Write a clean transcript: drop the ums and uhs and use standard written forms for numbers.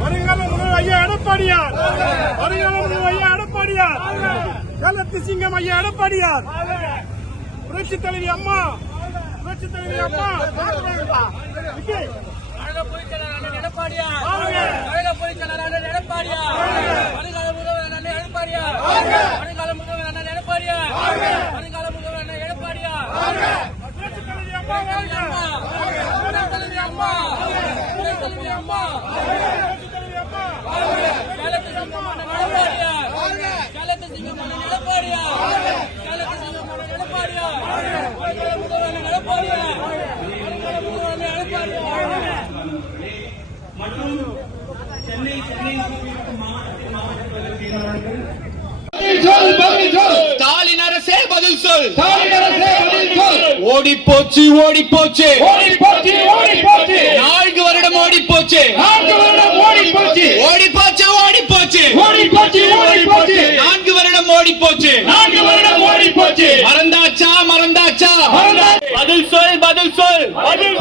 வருங்கால முதல்வர் ஐயா எடப்பாடியார், வருங்கால முதல்வர் ஐயா எடப்பாடியார், சேலத்து சிங்கம் ஐயா எடப்பாடியார், புரட்சி தலைவி அம்மா, புரட்சி தலைவி அம்மா. எடப்பாடியார் வருங்கால முதல்வர் எடப்பாடியார், வருங்கால முதல்வர் எடப்பாடியார், வருங்கால முதல்வர் எடப்பாடியார், வருங்கால முதல்வர் எடப்பாடியார், புரட்சி தலைவி அம்மா, புரட்சி தலைவி அம்மா, புரட்சி தலைவி அம்மா, புரட்சி தலைவி அம்மா. சேலத்து சிங்கமான எடப்பாடியார், சேலத்து சிங்கமான எடப்பாடியார், சேலத்து சிங்கமான எடப்பாடியார், வருங்கால முதல்வர் எடப்பாடியார், வருங்கால முதல்வர் எடப்பாடியார். மற்றும் சென்னை ஸ்டாலின் அரசே பதில் சொல், ஸ்டாலின் அரசே பதில் சொல். ஓடி போச்சு ஓடி போச்சு, ஓடி போச்சு ஓடி போச்சு, 4 வருடம் ஓடி போச்சு, 4 வருடம் ஓடி போச்சு, ஓடி போச்சு ஓடி போச்சு, ஓடி போச்சு ஓடி போச்சு, 4 வருடம் ஓடி போச்சு, 4 வருடம் ஓடி போச்சு. மறந்தாச்சா மறந்தாச்சா, மறந்தாச்சு. பதில் சொல் பதில் சொல், பதில்